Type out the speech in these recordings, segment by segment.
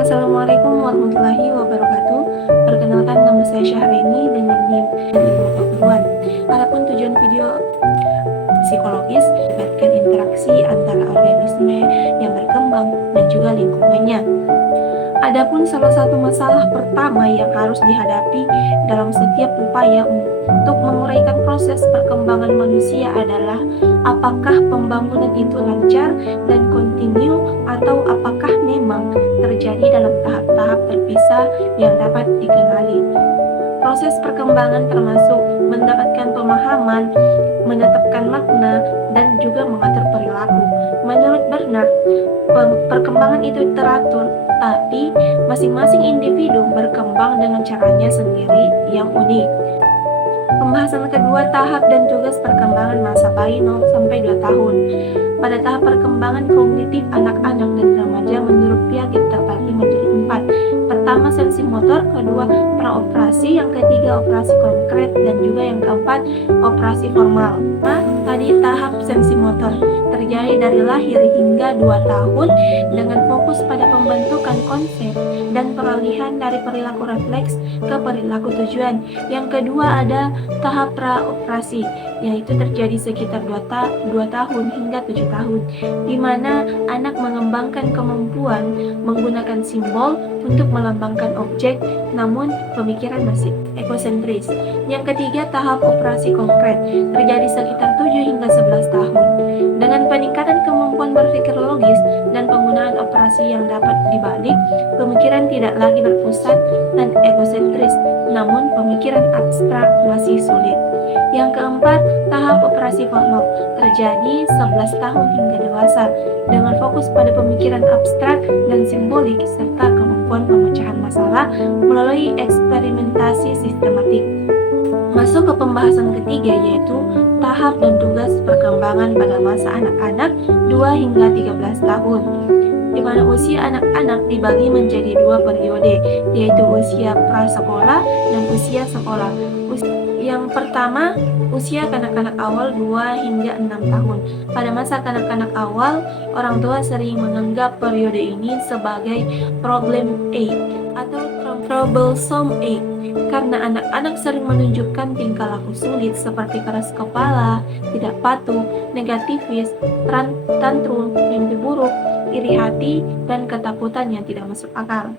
Assalamualaikum warahmatullahi wabarakatuh. Perkenalkan, nama saya Syahrini dengan NIM ilmu keguruan. Adapun tujuan video psikologis melibatkan interaksi antara organisme yang berkembang dan juga lingkungannya. Adapun salah satu masalah pertama yang harus dihadapi dalam setiap upaya untuk menguraikan proses perkembangan manusia adalah apakah pembangunan itu lancar dan kontinu atau apakah memang terjadi dalam tahap-tahap terpisah yang dapat dikenali. Proses perkembangan termasuk mendapatkan pemahaman, menetapkan makna, dan juga mengatur perilaku. Menurut Bernard, perkembangan itu teratur, tapi masing-masing individu berkembang dengan caranya sendiri yang unik. Pembahasan kedua, tahap dan tugas perkembangan masa bayi 0 sampai 2 tahun. Pada tahap perkembangan kognitif anak-anak dan remaja menurut Piaget terbagi menjadi 4. Pertama, sensi motor, kedua, praoperasi, yang ketiga, operasi konkret, dan juga yang keempat, operasi formal. Tadi tahap sensi motor terjadi dari lahir hingga 2 tahun dengan fokus pada pembentukan konsep dan peralihan dari perilaku refleks ke perilaku tujuan. Yang kedua ada tahap praoperasi, yaitu terjadi sekitar 2 tahun hingga 7 tahun, di mana anak mengembangkan kemampuan menggunakan simbol untuk melambangkan objek, namun pemikiran masih ekosentris. Yang ketiga, tahap operasi konkret terjadi sekitar 7 hingga 11 tahun. Dengan peningkatan kemampuan berpikir logis dan penggunaan operasi yang dapat dibalik, pemikiran tidak lagi berpusat dan ekosentris, namun pemikiran abstrak masih sulit. Yang keempat, tahap operasi formal terjadi 11 tahun hingga dewasa dengan fokus pada pemikiran abstrak dan simbolik serta kemampuan pemecahan masalah melalui eksperimentasi sistematik. Masuk ke pembahasan ketiga, yaitu tahap dan tugas perkembangan pada masa anak-anak 2 hingga 13 tahun, di mana usia anak-anak dibagi menjadi 2 periode, yaitu usia prasekolah dan usia sekolah. Yang pertama, usia kanak-kanak awal 2 hingga 6 tahun. Pada masa kanak-kanak awal, orang tua sering menganggap periode ini sebagai problem age atau troublesome age, karena anak-anak sering menunjukkan tingkah laku sulit seperti keras kepala, tidak patuh, negativis, tantrum, mimpi buruk, iri hati, dan ketakutan yang tidak masuk akal.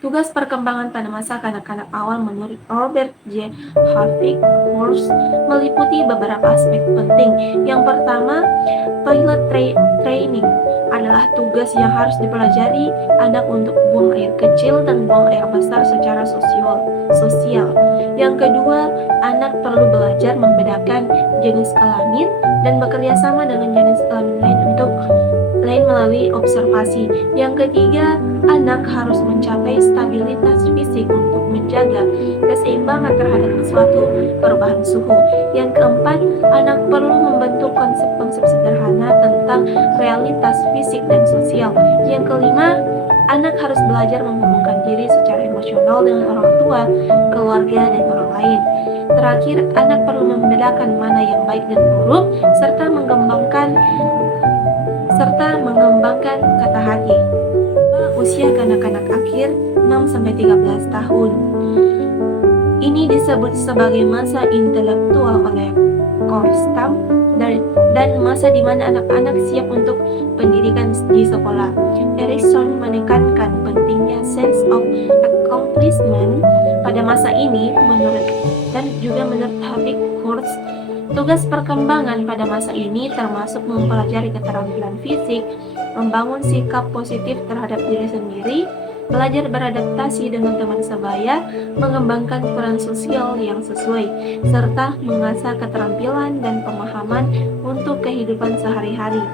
Tugas perkembangan pada masa kanak-kanak awal menurut Robert J. Harvick Morse meliputi beberapa aspek penting. Yang pertama, toilet training adalah tugas yang harus dipelajari anak untuk buang air kecil dan buang air besar secara sosial. Yang kedua, anak perlu belajar membedakan jenis kelamin dan bekerja sama dengan jenis kelamin lain melalui observasi. Yang ketiga, anak harus mencapai stabilitas fisik untuk menjaga keseimbangan terhadap suatu perubahan suhu. Yang keempat, anak perlu membentuk konsep-konsep sederhana tentang realitas fisik dan sosial. Yang kelima, anak harus belajar menghubungkan diri secara emosional dengan orang tua, keluarga, dan orang lain. Terakhir, anak perlu membedakan mana yang baik dan buruk, serta mengembangkan kata hati. Usia kanak-kanak akhir 6-13 tahun. Ini disebut sebagai masa intelektual oleh Korstam dan masa di mana anak-anak siap untuk pendidikan di sekolah. Erikson menekankan pentingnya sense of accomplishment pada masa ini menurut Harvick Kurz. Tugas perkembangan pada masa ini termasuk mempelajari keterampilan fisik, membangun sikap positif terhadap diri sendiri, belajar beradaptasi dengan teman sebaya, mengembangkan peran sosial yang sesuai, serta mengasah keterampilan dan pemahaman untuk kehidupan sehari-hari.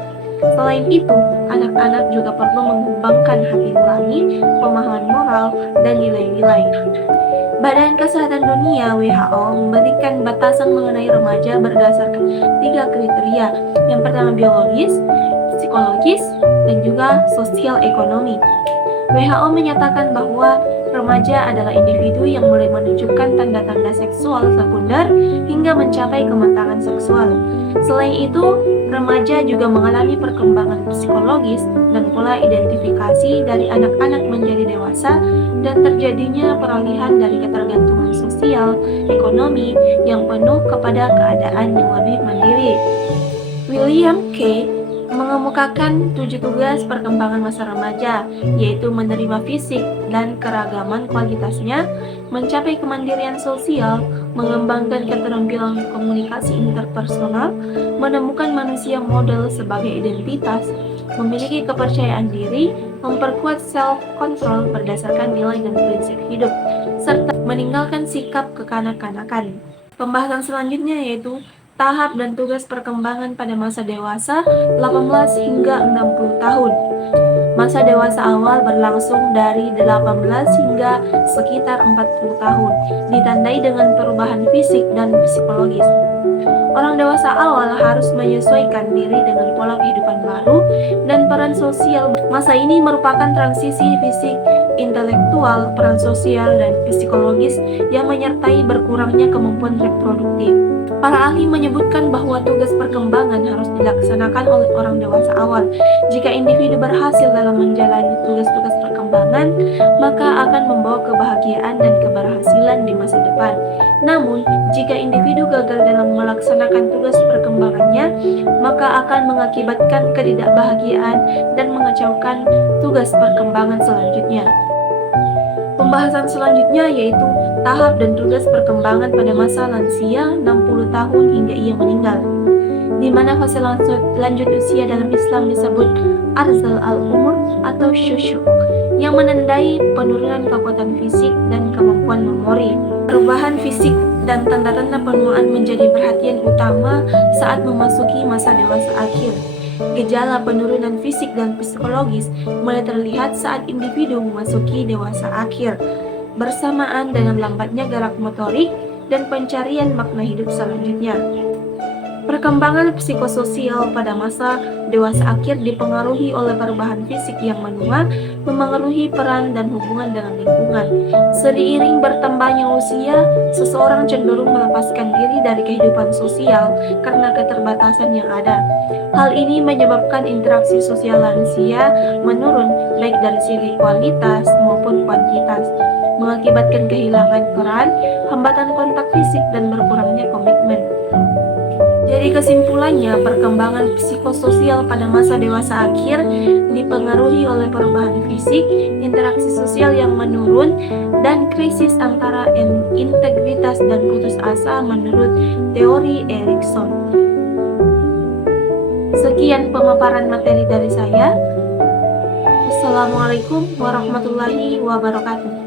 Selain itu, anak-anak juga perlu mengembangkan hati nurani, pemahaman moral, dan nilai-nilai. Badan Kesehatan Dunia (WHO) memberikan batasan mengenai remaja berdasarkan 3 kriteria. Yang pertama, biologis, psikologis, dan juga sosial ekonomi. WHO menyatakan bahwa Remaja adalah individu yang mulai menunjukkan tanda-tanda seksual sekunder hingga mencapai kematangan seksual. Selain itu, remaja juga mengalami perkembangan psikologis dan pola identifikasi dari anak-anak menjadi dewasa dan terjadinya peralihan dari ketergantungan sosial, ekonomi yang penuh kepada keadaan yang lebih mandiri. William K. mengemukakan 7 tugas perkembangan masa remaja, yaitu menerima fisik dan keragaman kualitasnya, mencapai kemandirian sosial, mengembangkan keterampilan komunikasi interpersonal, menemukan manusia model sebagai identitas, memiliki kepercayaan diri, memperkuat self-control berdasarkan nilai dan prinsip hidup, serta meninggalkan sikap kekanak-kanakan. Pembahasan selanjutnya yaitu tahap dan tugas perkembangan pada masa dewasa 18 hingga 60 tahun. Masa dewasa awal berlangsung dari 18 hingga sekitar 40 tahun, ditandai dengan perubahan fisik dan psikologis. Orang dewasa awal harus menyesuaikan diri dengan pola kehidupan baru dan peran sosial. Masa ini merupakan transisi fisik, intelektual, peran sosial, dan psikologis yang menyertai berkurangnya kemampuan reproduktif. Para ahli menyebutkan bahwa tugas perkembangan harus dilaksanakan oleh orang dewasa awal. Jika individu berhasil dalam menjalani tugas-tugas perkembangan, maka akan membawa kebahagiaan dan keberhasilan di masa depan. Namun, jika individu gagal dalam melaksanakan tugas perkembangannya, maka akan mengakibatkan ketidakbahagiaan dan mengacaukan tugas perkembangan selanjutnya. Pembahasan selanjutnya yaitu tahap dan tugas perkembangan pada masa lansia 60 tahun hingga ia meninggal, di mana fase lanjut usia dalam Islam disebut arzal al-umur atau syusyuk, yang menandai penurunan kekuatan fisik dan kemampuan memori. Perubahan fisik dan tanda-tanda penuaan menjadi perhatian utama saat memasuki masa dewasa akhir. Gejala penurunan fisik dan psikologis mulai terlihat saat individu memasuki dewasa akhir, bersamaan dengan lambatnya gerak motorik dan pencarian makna hidup selanjutnya. Perkembangan psikososial pada masa dewasa akhir dipengaruhi oleh perubahan fisik yang menua, memengaruhi peran dan hubungan dengan lingkungan. Seiring bertambahnya usia, seseorang cenderung melepaskan diri dari kehidupan sosial karena keterbatasan yang ada. Hal ini menyebabkan interaksi sosial lansia menurun baik dari segi kualitas maupun kuantitas, mengakibatkan kehilangan peran, hambatan kontak fisik, dan berkurangnya komitmen. Jadi kesimpulannya, perkembangan psikososial pada masa dewasa akhir dipengaruhi oleh perubahan fisik, interaksi sosial yang menurun, dan krisis antara integritas dan putus asa menurut teori Erikson. Sekian pemaparan materi dari saya. Wassalamualaikum warahmatullahi wabarakatuh.